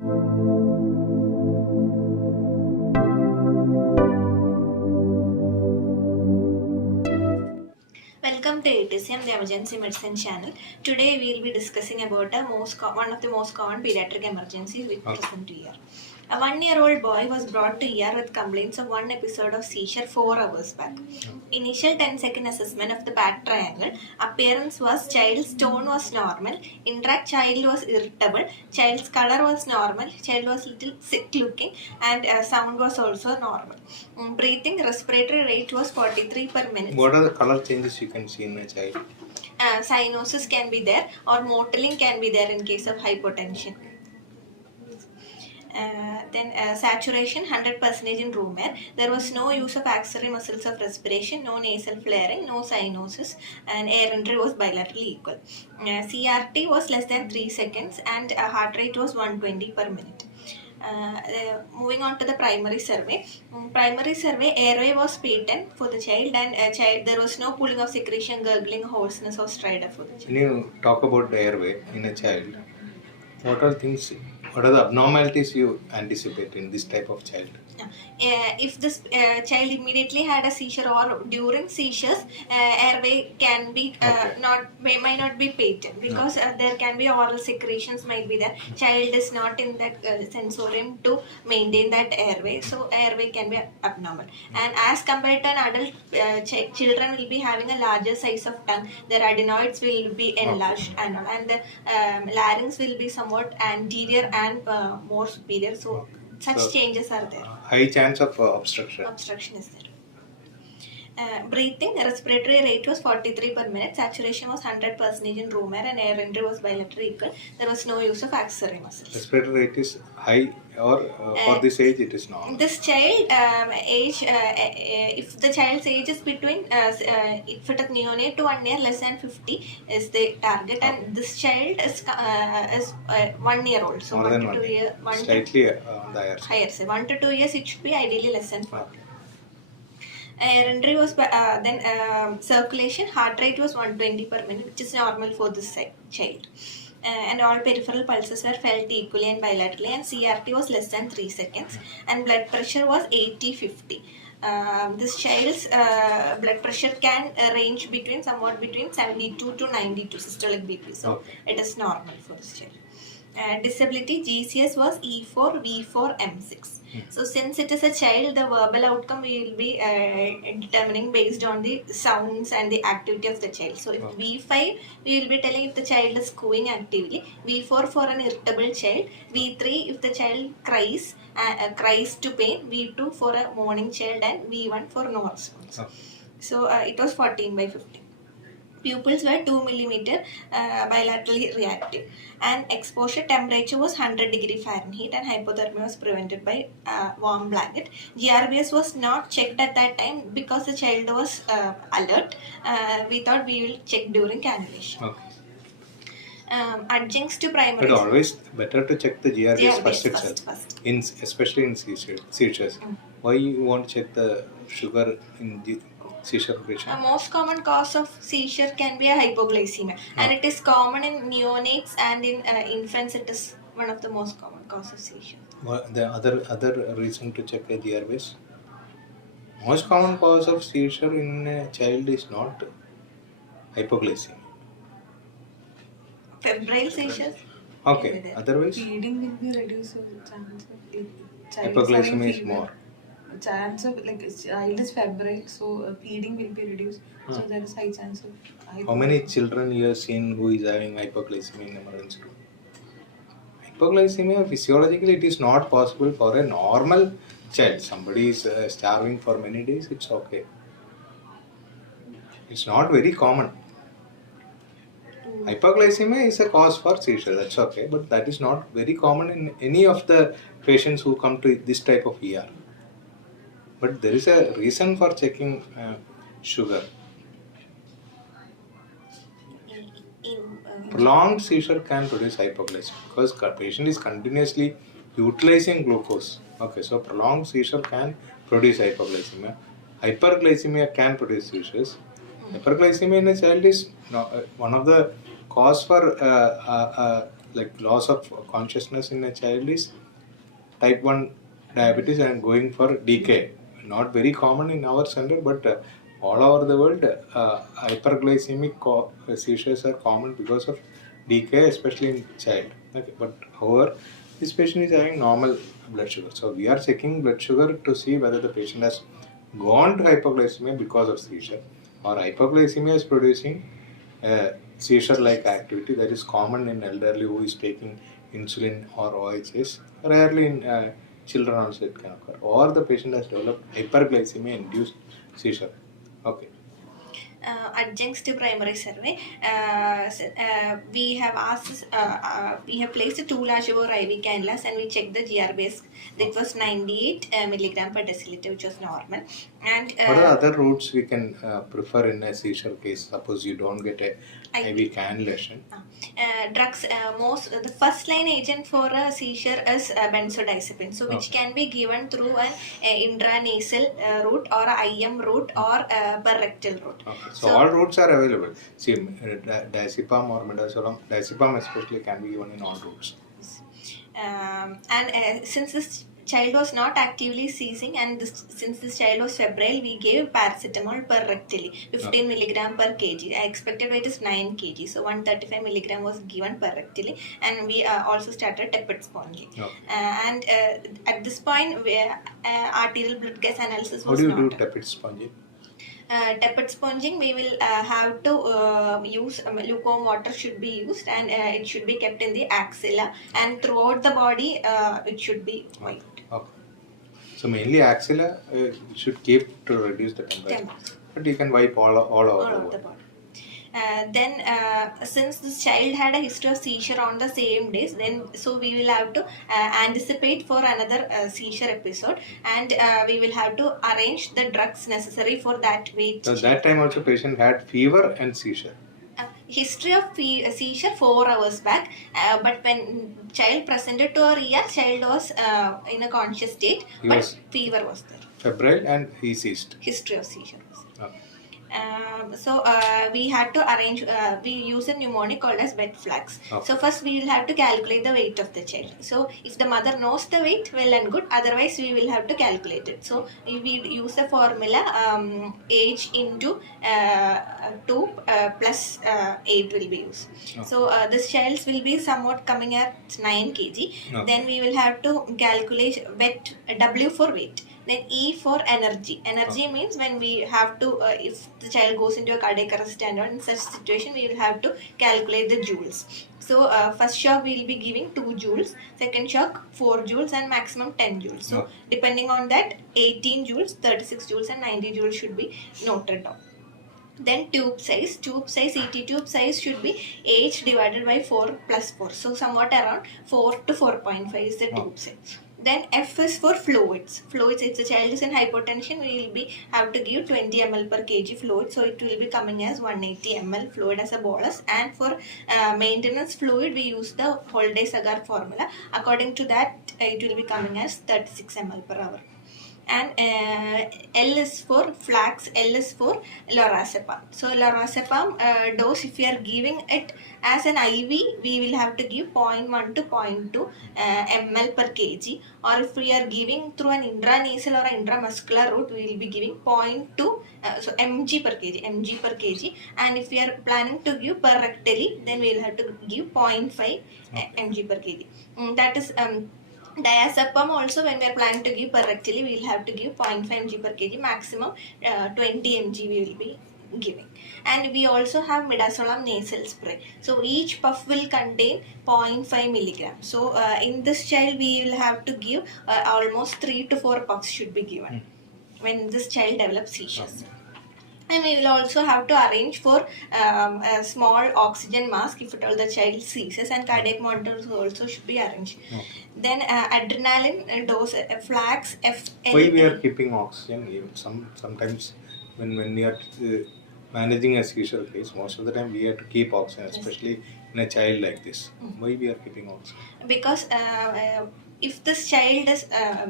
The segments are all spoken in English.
Welcome to AETCM, the Emergency Medicine channel. Today we will be discussing about one of the most common pediatric emergencies we present here. A 1-year-old boy was brought to ER with complaints of one episode of seizure 4 hours back. Initial 10-second assessment of the PAT triangle. Appearance was child's tone was normal. Interact child was irritable. Child's color was normal. Child was little sick looking and sound was also normal. Breathing, respiratory rate was 43 per minute. What are the color changes you can see in a child? Cyanosis can be there or mottling can be there in case of hypotension. Then saturation 100% in room air. There was no use of axillary muscles of respiration, no nasal flaring, no cyanosis, and air entry was bilaterally equal. CRT was less than 3 seconds and heart rate was 120 per minute. Moving on to the primary survey. Primary survey, airway was patent for the child and there was no pooling of secretion, gurgling, hoarseness or stridor for the child. When you talk about the airway in a child, what are the abnormalities you anticipate in this type of child? If this child immediately had a seizure or during seizures, airway can be might not be patent because there can be oral secretions might be there. Child is not in that sensorium to maintain that airway, so airway can be abnormal. And as compared to an adult, children will be having a larger size of tongue. Their adenoids will be enlarged and the larynx will be somewhat anterior and more superior. So such changes are there. High chance of obstruction. Obstruction is there. Breathing, respiratory rate was 43 per minute. Saturation was 100% in room air and air entry was bilaterally equal. There was no use of axillary muscles. Respiratory rate is high or for this age it is normal? This child age, if the child's age is between, if it is neonate to 1 year, less than 50 is the target, and this child is 1 year old. So more 1 than to 2 years. Slightly on the higher side. Higher side. 1 to 2 years it should be ideally less than 40. Air entry was then circulation, heart rate was 120 per minute, which is normal for this child. And all peripheral pulses were felt equally and bilaterally, and CRT was less than 3 seconds, and blood pressure was 80/50. This child's blood pressure can range somewhat between 72 to 92 systolic BP, so it is normal for this child. Disability GCS was E4, V4, M6. So since it is a child, the verbal outcome we will be determining based on the sounds and the activity of the child. So if V5, we will be telling if the child is cooing actively. V4 for an irritable child. V3 if the child cries to pain. V2 for a mourning child, and V1 for no response. So it was 14/15. Pupils were 2 mm bilaterally reactive, and exposure temperature was 100 degree Fahrenheit, and hypothermia was prevented by warm blanket. GRBS was not checked at that time because the child was alert. We thought we will check during cannulation. Adjuncts to primary. But always better to check the GRBS first itself, especially in seizures. Why you want to check the sugar in the seizure patient? The most common cause of seizure can be a hypoglycemia, and it is common in neonates and in infants. It is one of the most common cause of seizure. The other reason to check a GRBS? Most common cause of seizure in a child is not hypoglycemia. Febrile seizures. Okay. Otherwise, feeding will be reduced. Chance of hypoglycemia is more. Chance of child is febrile, so feeding will be reduced. So there is high chance of hypoglycemia. How many children you have seen who is having hypoglycemia in emergency room? Hypoglycemia, physiologically it is not possible for a normal child. Somebody is starving for many days, it's okay. It's not very common. Hypoglycemia is a cause for seizure, that's okay, but that is not very common in any of the patients who come to this type of ER. But there is a reason for checking sugar. Prolonged seizure can produce hypoglycemia because the patient is continuously utilizing glucose. Okay, so prolonged seizure can produce hypoglycemia. Hyperglycemia can produce seizures. Hyperglycemia in a child is one of the cause for like loss of consciousness in a child is type 1 diabetes and going for decay. Not very common in our center, but all over the world, hyperglycemic seizures are common because of decay, especially in child. Okay. But however, this patient is having normal blood sugar. So we are checking blood sugar to see whether the patient has gone to hypoglycemia because of seizure, or hypoglycemia is producing seizure-like activity that is common in elderly who is taking insulin or OHS. Rarely in children also it can occur. Or the patient has developed hyperglycemia-induced seizure. Okay. Adjuncts to primary survey, we have asked, we have placed 2 large bore IV cannulas and we checked the GRBS. That was 98 milligram per deciliter, which was normal. And what are the other routes we can prefer in a seizure case? Suppose you don't get a IV cannulation. Drugs, the first line agent for a seizure is benzodiazepine, so which can be given through an intranasal route or a IM route or per rectal route. Okay. So all routes are available. See, diazepam or midazolam, diazepam especially can be given in all routes. And since this child was not actively seizing and since this child was febrile, we gave paracetamol per rectally, 15 milligram per kg. I expected weight is 9 kg, so 135 milligram was given per rectally, and we also started tepid sponging. And at this point, arterial blood gas analysis was not. How do you do tepid sponging? Tepid sponging, we will have to use lukewarm water should be used, and it should be kept in the axilla, and throughout the body it should be white. Okay. So mainly axilla should keep to reduce the temperature, but you can wipe all over the body. Then since this child had a history of seizure on the same days, then so we will have to anticipate for another seizure episode, and we will have to arrange the drugs necessary for that weight. So that time also patient had fever and seizure. History of seizure 4 hours back, but when child presented to our ER, child was in a conscious state, but fever was there. Febrile and he seized. History of seizure was there. Okay. So we had to arrange, we use a mnemonic called as wet flags. Okay. So first we will have to calculate the weight of the child. So if the mother knows the weight, well and good, otherwise we will have to calculate it. So we use the formula age into 2 plus 8 will be used. Okay. So this child will be somewhat coming at 9 kg. Okay. Then we will have to calculate wet W for weight. Then E for energy. Energy means when we have to, if the child goes into a cardiac arrest and in such situation, we will have to calculate the joules. So first shock we will be giving 2 joules, second shock 4 joules and maximum 10 joules. So depending on that, 18 joules, 36 joules and 90 joules should be noted down. Then tube size, ET tube size should be age divided by 4 plus 4. So somewhat around 4 to 4.5 is the tube size. Then F is for fluids. Fluids, if the child is in hypotension, we will be have to give 20 ml per kg fluid. So it will be coming as 180 ml fluid as a bolus. And for maintenance fluid, we use the Holday-Sagar formula. According to that, it will be coming as 36 ml per hour. And L is for flax, L is for lorazepam. So lorazepam dose, if we are giving it as an IV, we will have to give 0.1 to 0.2 ml per kg. Or if we are giving through an intranasal or intramuscular route, we will be giving 0.2 so mg per kg. And if we are planning to give per rectally, then we will have to give 0.5 mg per kg. That is diazepam also, when we are planning to give per rectally, we will have to give 0.5 mg per kg, maximum 20 mg we will be giving. And we also have Midazolam Nasal spray. So each puff will contain 0.5 milligram. So in this child we will have to give almost 3 to 4 puffs should be given when this child develops seizures. And we will also have to arrange for a small oxygen mask if at all the child seizes, and cardiac monitors also should be arranged. Then adrenaline dose, flax, FL. Why we are keeping oxygen? Sometimes when we are managing a seizure case, most of the time we have to keep oxygen, especially in a child like this. Why we are keeping oxygen? Because if this child is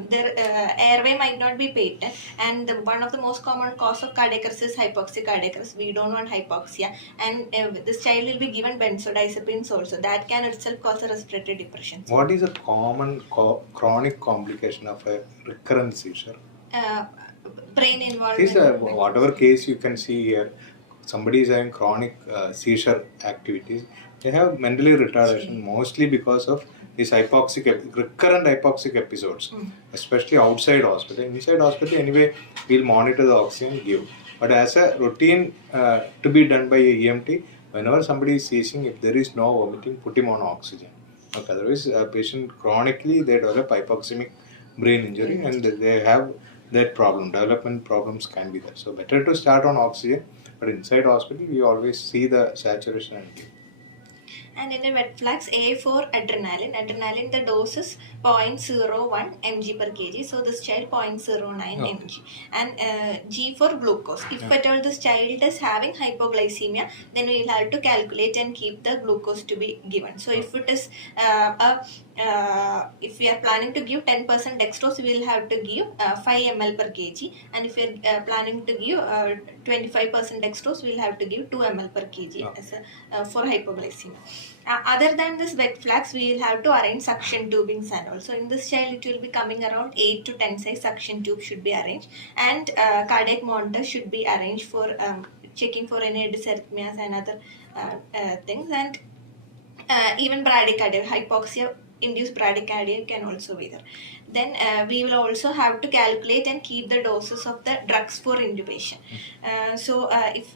their airway might not be patent, and one of the most common cause of cardiac arrest is hypoxic cardiac arrest. We don't want hypoxia, and this child will be given benzodiazepines also. That can itself cause a respiratory depression. What is a common chronic complication of a recurrent seizure? Brain involvement. Is whatever case you can see here, somebody is having chronic seizure activities. They have mentally retardation mostly because of these recurrent hypoxic episodes, especially outside hospital. Inside hospital, anyway, we'll monitor the oxygen, give. But as a routine to be done by a EMT, whenever somebody is seizing, if there is no vomiting, put him on oxygen. Okay, otherwise, a patient chronically they develop hypoxemic brain injury and they have that problem. Development problems can be there. So better to start on oxygen, but inside hospital we always see the saturation and give. And in the wet flags, A for adrenaline. Adrenaline, the dose is 0.01 mg per kg. So this child 0.09 mg. And G for glucose. If at all this child is having hypoglycemia, then we will have to calculate and keep the glucose to be given. So if it is if we are planning to give 10% dextrose, we will have to give 5 ml per kg. And if we are planning to give 25% dextrose, we will have to give 2 ml per kg as for hypoglycemia. Other than this wet flags, we will have to arrange suction tubings and all. So in this child, it will be coming around 8 to 10 size suction tube should be arranged, and cardiac monitor should be arranged for checking for any dysarrhythmias and other things, and even bradycardia, hypoxia induced bradycardia can also be there. Then we will also have to calculate and keep the doses of the drugs for intubation. If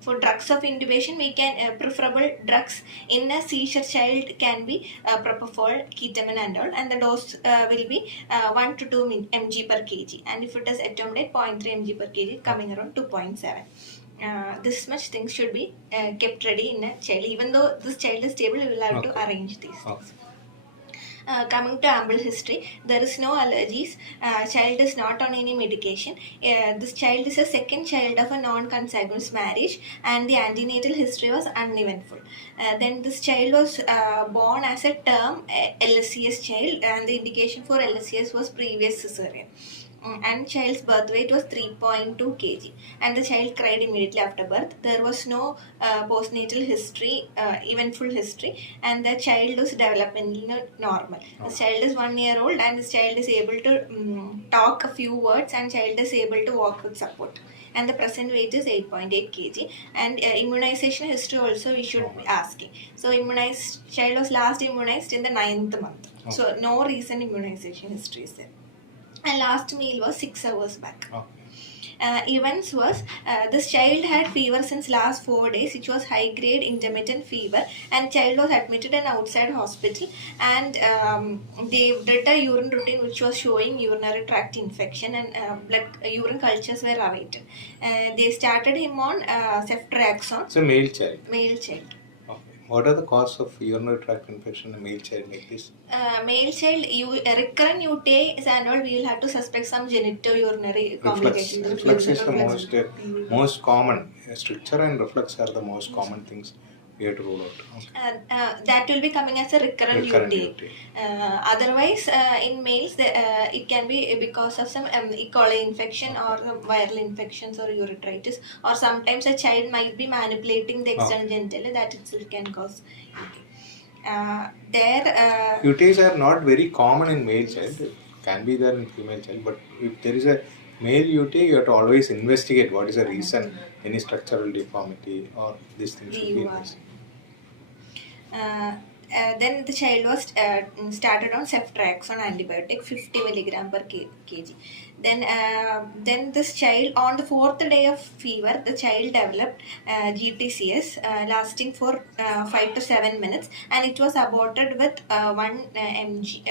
for drugs of intubation, we can preferable drugs in a seizure child can be propofol, ketamine and all, and the dose will be 1 to 2 mg per kg, and if it is etomidate 0.3 mg per kg, coming around 2.7. This much things should be kept ready in a child. Even though this child is stable, we will have to arrange these things. Coming to ample history, there is no allergies. Child is not on any medication. This child is a second child of a non-consanguineous marriage, and the antenatal history was uneventful. Then this child was born as a term LSCS child, and the indication for LSCS was previous cesarean. And child's birth weight was 3.2 kg, and the child cried immediately after birth. There was no postnatal history, eventful history, and the child was developmentally normal. The child is 1 year old, and this child is able to talk a few words, and child is able to walk with support. And the present weight is 8.8 kg. And immunization history also we should be asking. So child was last immunized in the 9th month. So no recent immunization history is there. And last meal was 6 hours back. Events was this child had fever since last 4 days, which was high grade intermittent fever, and child was admitted in outside hospital, and they did a urine routine which was showing urinary tract infection, and urine cultures were awaited. They started him on ceftriaxone. It's a male child. Male child. What are the causes of urinary tract infection in a male child like this? Male child, recurrent UTI and all, we will have to suspect some genitourinary complications. Reflux is the most common. Stricture and reflux are the most common things we have to rule out. That will be coming as a recurrent UTI. Otherwise, in males, it can be because of some E. coli infection or viral infections or urethritis, or sometimes a child might be manipulating the external genitalia, that itself can cause UTI. UTIs are not very common in male child. It can be there in female child, but if there is a male UTI, you have to always investigate what is the reason, any structural deformity or this thing should be investigated. Then the child was started on ceftriaxone antibiotic 50 milligram per kg. Then this child, on the 4th day of fever, the child developed GTCS lasting for 5 to 7 minutes, and it was aborted with 1 mg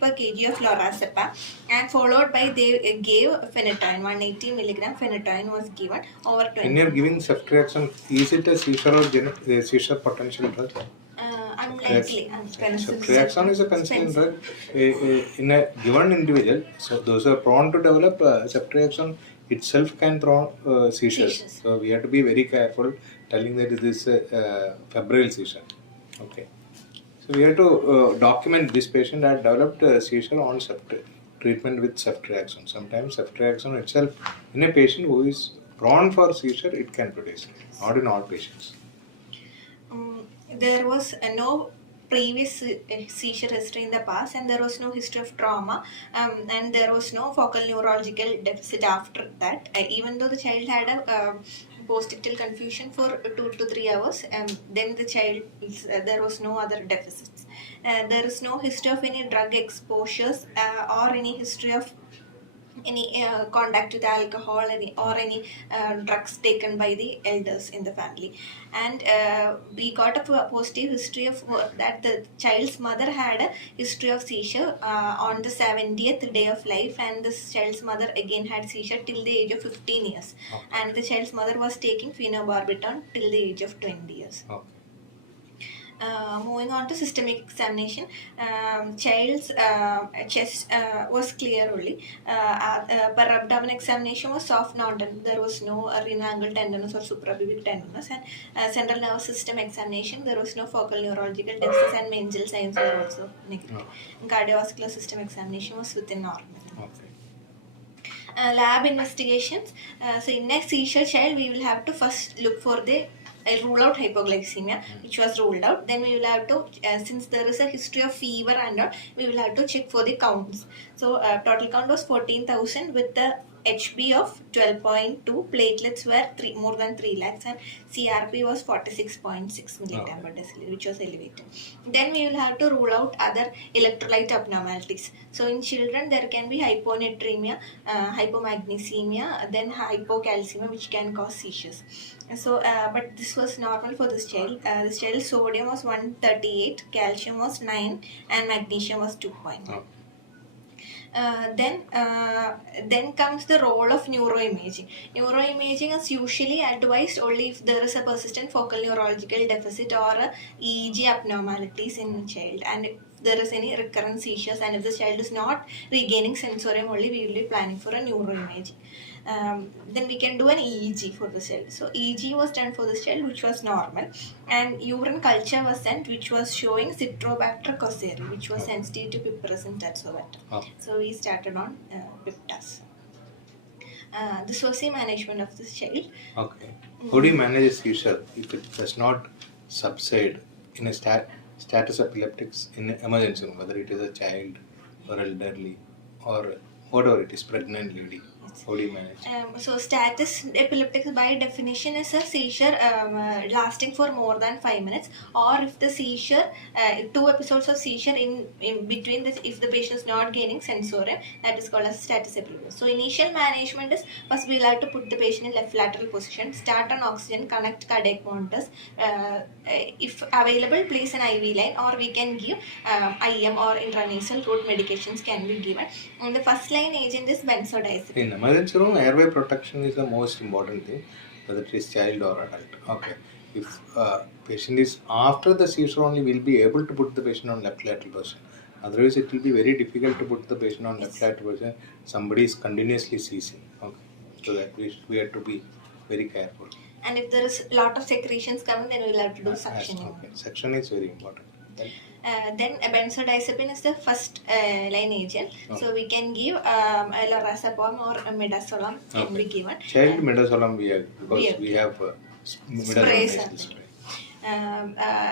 per kg of lorazepam, and followed by they gave phenytoin. 180 milligram phenytoin was given over 20. When you are giving ceftriaxone, is it a seizure or seizure potential drug? Unlikely. Ceftriaxone is a penicillin drug in a given individual. So those who are prone to develop ceftriaxone itself can prone seizures. So we have to be very careful telling that it is a febrile seizure. Okay. So So we have to document this patient had developed seizure on treatment with ceftriaxone. Sometimes ceftriaxone itself, in a patient who is prone for seizure, it can produce, not in all patients. There was no previous seizure history in the past, and there was no history of trauma, and there was no focal neurological deficit after that. Even though the child had a postictal confusion for 2 to 3 hours, then the child there was no other deficits. There is no history of any drug exposures or any history of any contact with alcohol or any drugs taken by the elders in the family. And we got a positive history of that the child's mother had a history of seizure on the 70th day of life, and this child's mother again had seizure till the age of 15 years. Okay. And the child's mother was taking phenobarbital till the age of 20 years. Okay. Moving on to systemic examination, child's chest was clear only. Per abdomen examination was soft, not done. There was no renal angle tenderness or suprapubic tenderness. And central nervous system examination, there was no focal neurological deficits, and meningeal signs were also negative. Okay. And cardiovascular system examination was within normal. Okay. Lab investigations. So in a seizure child, we will have to first look for the rule out hypoglycemia, which was ruled out. Then we will have to, since there is a history of fever and all, we will have to check for the counts. So total count was 14,000 with the HB of 12.2, platelets were more than 3 lakhs, and CRP was 46.6 milligram per deciliter, which was elevated. Then we will have to rule out other electrolyte abnormalities. So in children there can be hyponatremia, hypomagnesemia, then hypocalcemia, which can cause seizures. So but this was normal for this child. This child's sodium was 138, calcium was 9, and magnesium was 2.9. Then comes the role of neuroimaging. Neuroimaging is usually advised only if there is a persistent focal neurological deficit or EEG abnormalities in child, and if there is any recurrent seizures, and if the child is not regaining sensorium only, we will be planning for a neuroimaging. Then we can do an EEG for the child. So EEG was done for this child, which was normal, and urine culture was sent, which was showing Citrobacter coceri, which was sensitive to piperazine tazobactam. So we started on Piptas. This was the management of this child. Okay. How do you manage a seizure if it does not subside in a status epilepticus in emergency room, whether it is a child or elderly or whatever it is, pregnant lady? How do you manage? So status epilepticus by definition is a seizure lasting for more than 5 minutes, or if the seizure, 2 episodes of seizure in between this, if the patient is not gaining sensorium, that is called as status epilepticus. So initial management is, first we will have to put the patient in left lateral position, start on oxygen, connect cardiac monitors. If available, place an IV line, or we can give IM or intranasal route medications can be given. And the first line agent is benzodiazepine. In emergency room, airway protection is the most important thing, whether it is child or adult. Okay. If patient is after the seizure only, we will be able to put the patient on left lateral position. Otherwise, it will be very difficult to put the patient on left lateral position. Somebody is continuously seizing. Okay. So that we have to be very careful. And if there is a lot of secretions coming, then we will have to do suctioning. Okay. Suction is very important. Then benzodiazepine is the first line agent. Okay. So we can give lorazepam or midazolam can be given. Child midazolam we have, because we have midazolam nasal spray.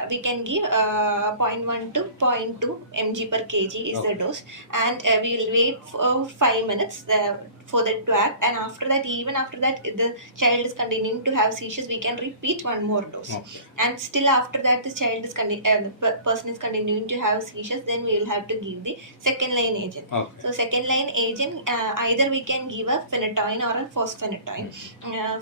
We can give 0.1 to 0.2 mg per kg is the dose, and we will wait for 5 minutes for that to act, and after that, even after that, the child is continuing to have seizures, we can repeat one more dose. Okay. And still after that, the child is person is continuing to have seizures, then we will have to give the second line agent. Okay. So second line agent, either we can give a phenytoin or a fosphenytoin.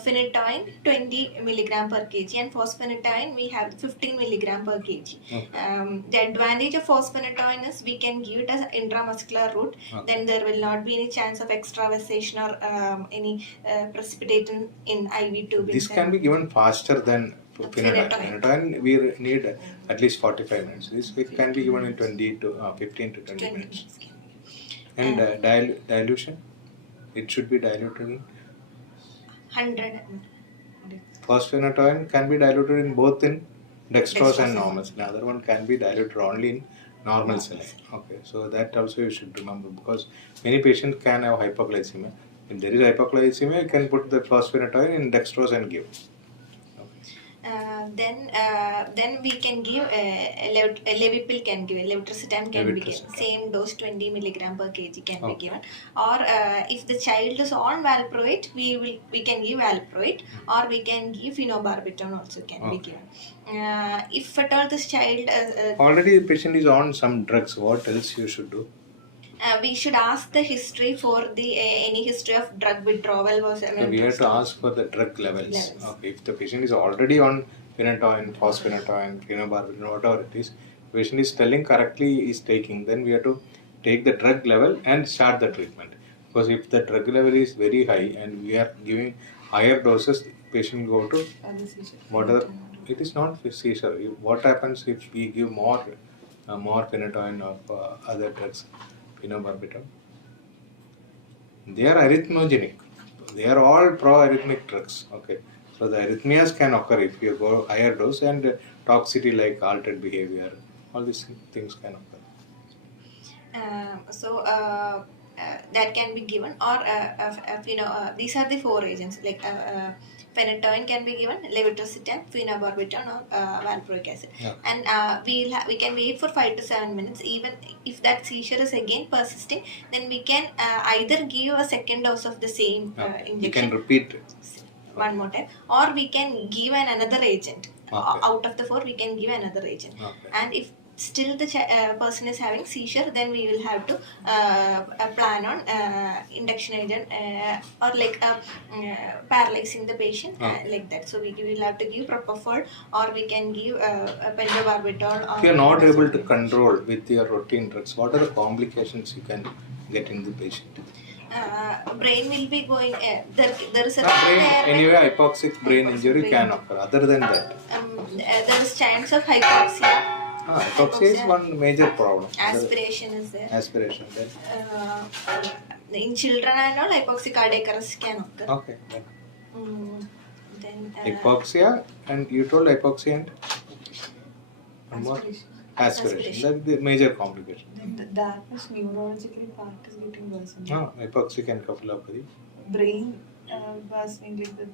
Phenytoin 20 milligram per kg, and fosphenytoin we have 15 milligram per kg. Okay. The advantage of fosphenytoin is we can give it as intramuscular route. Okay. Then there will not be any chance of extravasation or any precipitation in IV tube. This can be given faster than phenytoin. Phenytoin we need at least 45 minutes. This can be given in 15 to 20 minutes. And dilution, it should be diluted in 100. Fosphenytoin can be diluted in both in dextrose and normal saline. The other one can be diluted only in normal saline. Okay, so that also you should remember, because many patients can have hypoglycemia. If there is hypoglycemia, you can put the phosphonatoin in dextrose and give. Then we can give Levipil can give, levetiracetam can be given. Same dose 20 milligram per kg can be given. Or if the child is on valproate, we can give valproate, or we can give phenobarbital also can be given. If at all this child already the patient is on some drugs, what else you should do? We should ask the history for the any history of drug withdrawal was. So we have to ask for the drug levels. Okay, if the patient is already on phenytoin, phosphonatoin, phenobarbital, whatever it is, patient is telling correctly is taking, then we have to take the drug level and start the treatment. Because if the drug level is very high and we are giving higher doses, patient go to it is not seizure. What happens if we give more phenytoin or other drugs, phenobarbital? They are arrhythmogenic. They are all pro-arrhythmic drugs. Okay, so the arrhythmias can occur if you go higher dose, and toxicity like altered behavior, all these things can occur. That can be given, or these are the 4 agents like phenytoin can be given, levetiracetam, phenobarbital, or valproic acid. And we can wait for 5 to 7 minutes. Even if that seizure is again persisting, then we can either give a second dose of the same injection. You can repeat one more time, or we can give another agent. Out of the 4, we can give another agent. And if still the person is having seizure, then we will have to plan on induction agent or like paralyzing the patient like that. So we will have to give propofol, or we can give pentobarbital. If you are not able to control with your routine drugs, what are the complications you can get in the patient? Brain will be going. There is a anyway, hypoxic brain injury can occur. Other than that, there is chance of hypoxia. Hypoxia is one major problem. Aspiration is there. Aspiration then. In children and all, hypoxic cardiac arrest can occur. Okay. Then hypoxia, and you told hypoxia and aspiration. That is the major complication. That much neurologically part is getting worsened. Hypoxic and encephalopathy. Brain worsening, like the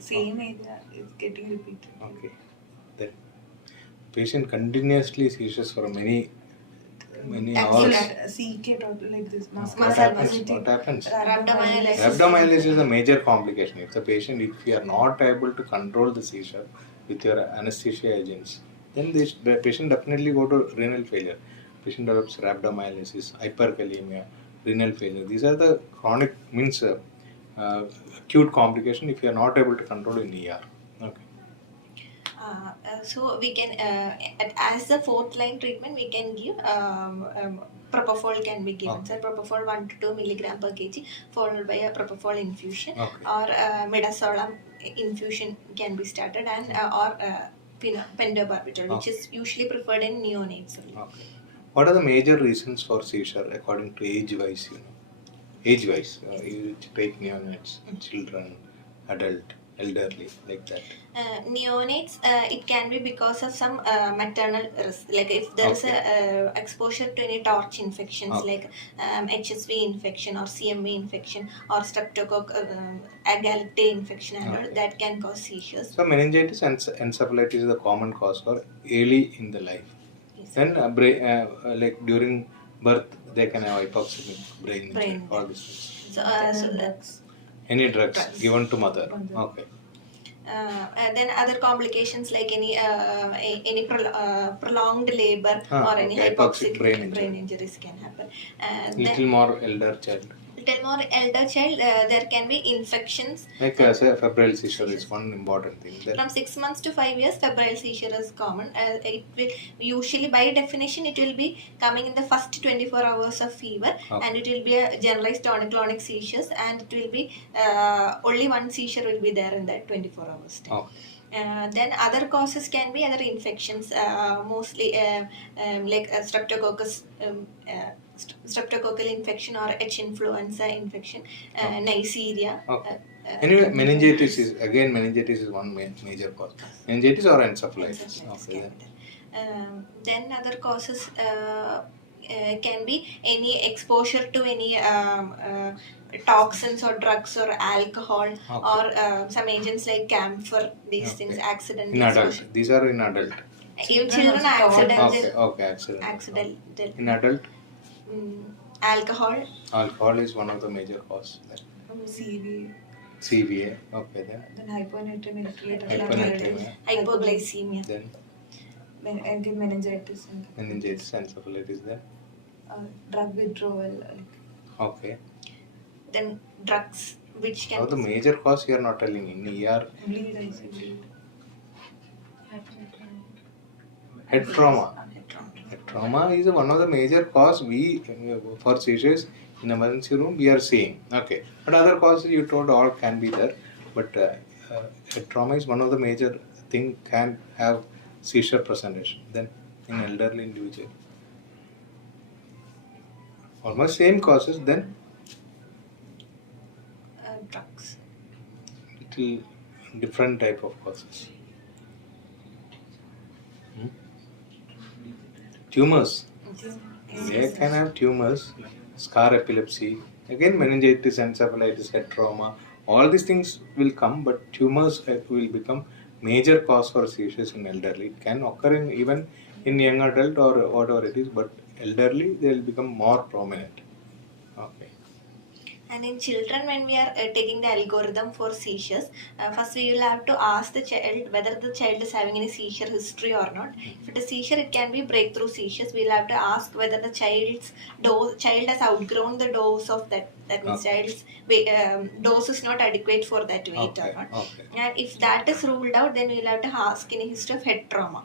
same area is getting repeated. Okay. Then patient continuously seizures for many hours. CK like this. What happens? Rhabdomyolysis is a major complication. If you are not able to control the seizure with your anesthesia agents, then the patient definitely go to renal failure. Patient develops rhabdomyolysis, hyperkalemia, renal failure. These are the chronic acute complication if you are not able to control in ER. Okay. So we can, as the 4th line treatment, we can give propofol can be given. So propofol 1 to 2 milligram per kg, followed by a propofol infusion, or midazolam infusion can be started, and or pentobarbital, which is usually preferred in neonates. Okay. What are the major reasons for seizure according to age-wise? Age-wise, you take neonates, children, adult, elderly, like that. Neonates, it can be because of some maternal risk, like if there is a exposure to any torch infections like HSV infection or CMV infection or streptococcus agalactiae infection and all, that can cause seizures. So meningitis and encephalitis is the common cause for early in the life. Yes. Then like during birth, they can have hypoxic brain injury, all these things. So drugs. Any drugs given to mother. Okay. Then other complications like any prolonged labor or any hypoxic brain injuries can happen. Little more elder child. There can be infections. Like febrile seizure is one important thing. From 6 months to 5 years, febrile seizure is common. It will usually, by definition, it will be coming in the first 24 hours of fever, and it will be a generalized tonic-clonic seizures, and it will be only one seizure will be there in that 24 hours time. Then other causes can be other infections, mostly like streptococcus, streptococcal infection or H influenza infection, Neisseria. Okay. Anyway, meningitis is one major cause. Meningitis or encephalitis. Okay. Then other causes can be any exposure to any toxins or drugs or alcohol or some agents like camphor. These things accidental in adult. exposure. These are in adult. Children are accidental. Okay, accidental. Accidental. In adult, alcohol. Alcohol is one of the major causes. CVA. CVA. Okay, Then hyponatremia. Hypoglycemia. Then meningitis. Meningitis, encephalitis. Then drug withdrawal. Okay. Then drugs, which can. So the major cause you are not telling in ER. Bleed. Head trauma. Head trauma is one of the major cause for seizures in emergency room we are seeing. Okay, but other causes you told all can be there, but head trauma is one of the major thing can have seizure presentation. Then in elderly individual, almost same causes. Then Drugs. little different type of causes. Tumors. They can have tumors, scar epilepsy, again meningitis, encephalitis, head trauma. All these things will come, but tumors will become major cause for seizures in elderly. It can occur even in young adult or whatever it is, but elderly they will become more prominent. Okay. And in children, when we are taking the algorithm for seizures, first we will have to ask the child whether the child is having any seizure history or not. If it is seizure, it can be breakthrough seizures. We will have to ask whether the child has outgrown the dose of that. That means child's dose is not adequate for that weight or not. Okay. And if that is ruled out, then we will have to ask any history of head trauma.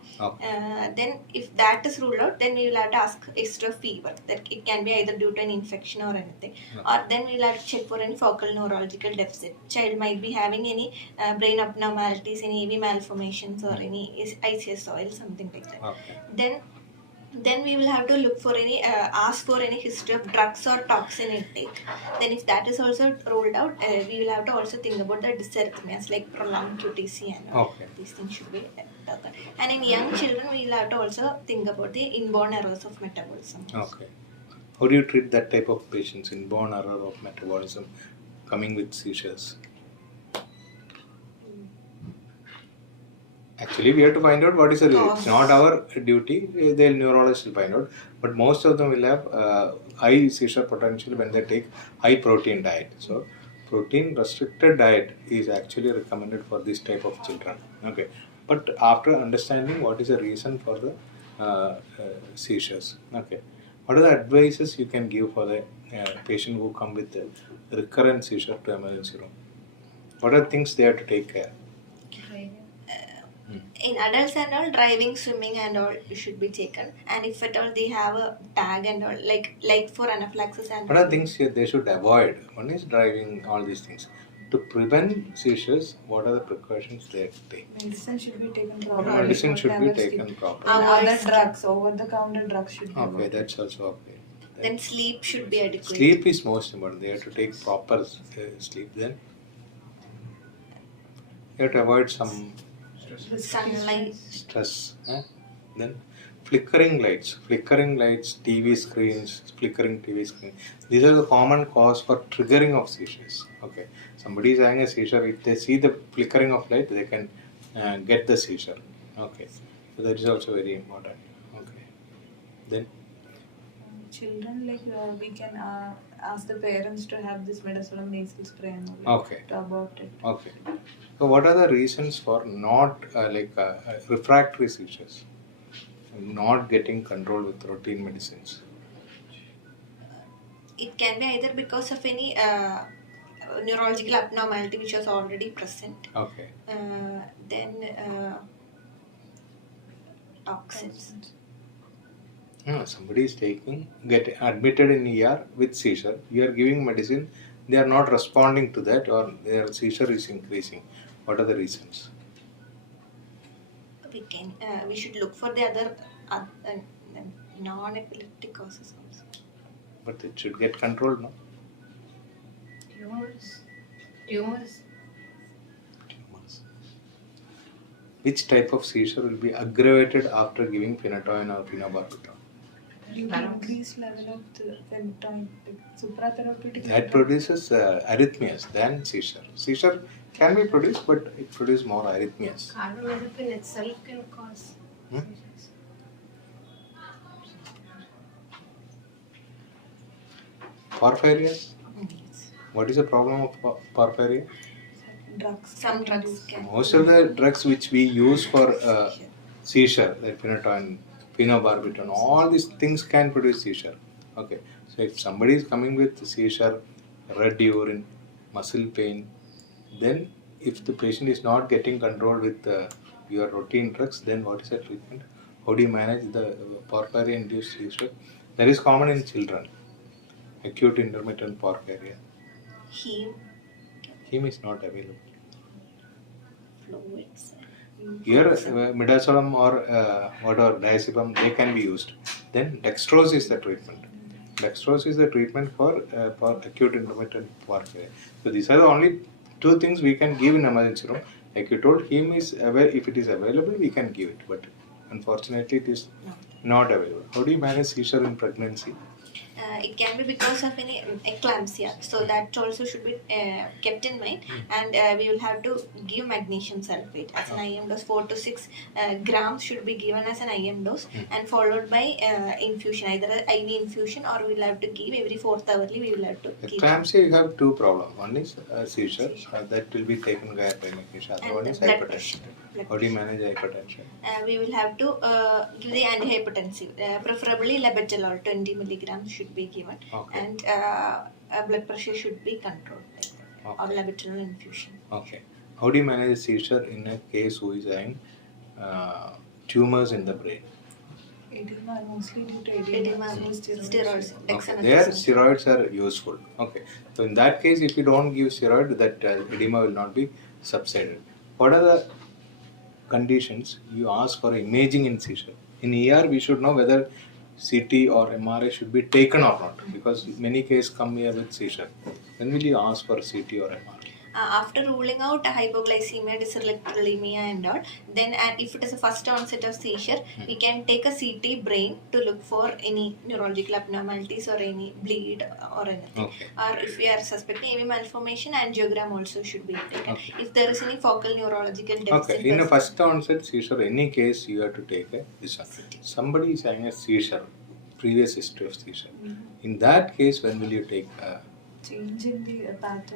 Then if that is ruled out, then we will have to ask history of fever. That it can be either due to an infection or anything. Or then we will have to check for any focal neurological deficit. Child might be having any brain abnormalities, any AV malformations or any ICS soil, something like that. Then we will have to look for any ask for any history of drugs or toxin intake. Then if that is also ruled out, we will have to also think about the dysarrhythmias like prolonged QTC and these things should be done. And in young children, we will have to also think about the inborn errors of metabolism. Okay. How do you treat that type of patients, inborn error of metabolism coming with seizures? Actually, we have to find out what is the reason. It's not our duty. The neurologist will find out. But most of them will have high seizure potential when they take high protein diet. So, protein restricted diet is actually recommended for this type of children. Okay. But after understanding what is the reason for the seizures, okay, what are the advices you can give for the patient who come with a recurrent seizure to emergency room? What are things they have to take care? In adults and all, driving, swimming and all should be taken. And if at all they have a tag and all, like for anaphylaxis and what are things they should avoid? One is driving, all these things. To prevent seizures, what are the precautions they have to take? Medicine should be taken properly. Medicine should be taken properly. Other drugs, over-the-counter drugs should be okay, that's also okay. Then sleep should be adequate. Sleep is most important. They have to take proper sleep. Then you have to avoid some sunlight, stress. Then flickering lights, TV screens, flickering TV screen. These are the common cause for triggering of seizures. Okay, somebody is having a seizure. If they see the flickering of light, they can get the seizure. Okay, so that is also very important. Okay, then children, we can ask the parents to have this Midazolam Nasal spray and to abort it. Okay. So what are the reasons for not refractory seizures? Not getting control with routine medicines? It can be either because of any neurological abnormality which was already present. Okay. Then toxins. Somebody is get admitted in ER with seizure. You are giving medicine. They are not responding to that, or their seizure is increasing. What are the reasons? we should look for the other non-epileptic causes also. But it should get controlled, no? Tumors. Which type of seizure will be aggravated after giving phenytoin or phenobarbital? Due to increased level of the phenytoin, supratherapeutic. That produces arrhythmias than seizure. Seizure can be produced, but it produces more arrhythmias. Carbamazepine itself can cause seizures. Porphyria? What is the problem of porphyria? Drugs. Some drugs can. Most of the drugs which we use for seizure, like phenytoin, phenobarbital, all these things can produce seizure. Okay, so if somebody is coming with seizure, red urine, muscle pain, then if the patient is not getting control with your routine drugs, then what is the treatment? How do you manage the porphyria-induced seizure? That is common in children. Acute intermittent porphyria. Heme is not available. Fluids. Here, midazolam or whatever, diazepam, they can be used. Then dextrose is the treatment. Dextrose is the treatment for acute intermittent porphyria. So these are the only two things we can give in emergency room. Like you told, heme is if it is available, we can give it. But unfortunately, it is not available. How do you manage seizure in pregnancy? It can be because of any eclampsia, so that also should be kept in mind, and we will have to give magnesium sulfate as an IM dose. 4 to 6 grams should be given as an IM dose, and followed by infusion, either an IV infusion or we will have to give every 4th hourly. We will have to give. Eclampsia, you have two problems. One is seizure, that will be taken care by magnesium. Other one is hypertension. How do you manage hypertension? We will have to give the antihypertensive, preferably labetalol, 20 milligrams should be given, and blood pressure should be controlled, or labetalol infusion. Okay. How do you manage seizure in a case who is having tumors in the brain? Edema, mostly due to edema. Steroids. Okay. There steroids are useful. Okay. So in that case, if you don't give steroid, that edema will not be subsided. What are the conditions you ask for imaging in seizure? In ER, we should know whether CT or MRI should be taken or not, because many cases come here with seizure. When will you ask for CT or MRI? After ruling out hypoglycemia, dyslipidemia and all, then if it is a first onset of seizure, we can take a CT brain to look for any neurological abnormalities or any bleed or anything. Okay. Or if we are suspecting AV malformation, angiogram also should be taken. Okay. If there is any focal neurological deficit. Okay. In a first onset seizure, any case you have to take this one. Somebody is having a seizure, previous history of seizure. In that case, when will you take change in the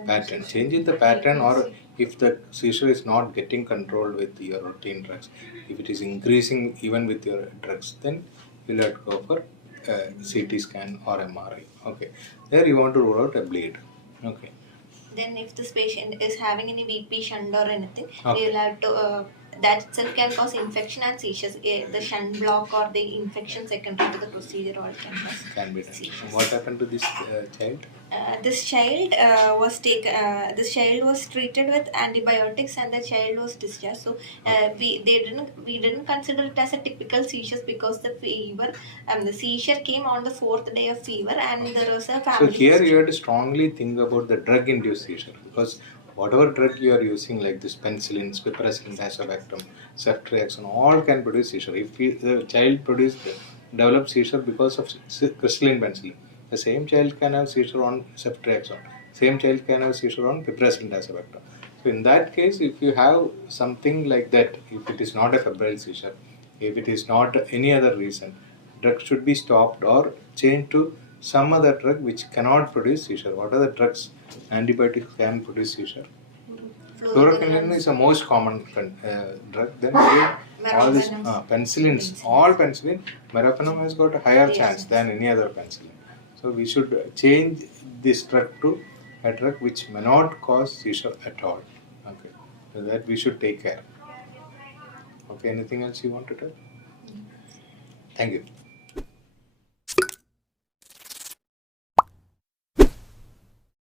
pattern. Change in the pattern, or if the seizure is not getting controlled with your routine drugs, if it is increasing even with your drugs, then you'll have to go for CT scan or MRI. Okay. There you want to rule out a bleed. Okay. Then if this patient is having any VP shunt or anything, we will have to, that itself can cause infection and seizures. The shunt block or the infection secondary to the procedure all can cause seizures. What happened to this child? This child this child was treated with antibiotics and the child was discharged. So we didn't consider it as a typical seizure because the fever, the seizure came on the 4th day of fever, and there was a family. So here you have to strongly think about the drug-induced seizure, because whatever drug you are using, like this penicillin, piperacillin, tazobactam, ceftriaxone, all can produce seizure. If the child develops seizure because of crystalline penicillin, the same child can have seizure on ceftriaxone. Same child can have seizure on piperacillin, tazobactam. So in that case, if you have something like that, if it is not a febrile seizure, if it is not any other reason, drug should be stopped or changed to some other drug which cannot produce seizure. What are the drugs? Antibiotics can produce seizure. Fluoroquinolone is the most common drug. Then all these penicillins, all penicillin, meropenem has got a higher chance than any other penicillin. So we should change this drug to a drug which may not cause seizure at all. Okay, so that we should take care. Okay, anything else you want to tell? Thank you.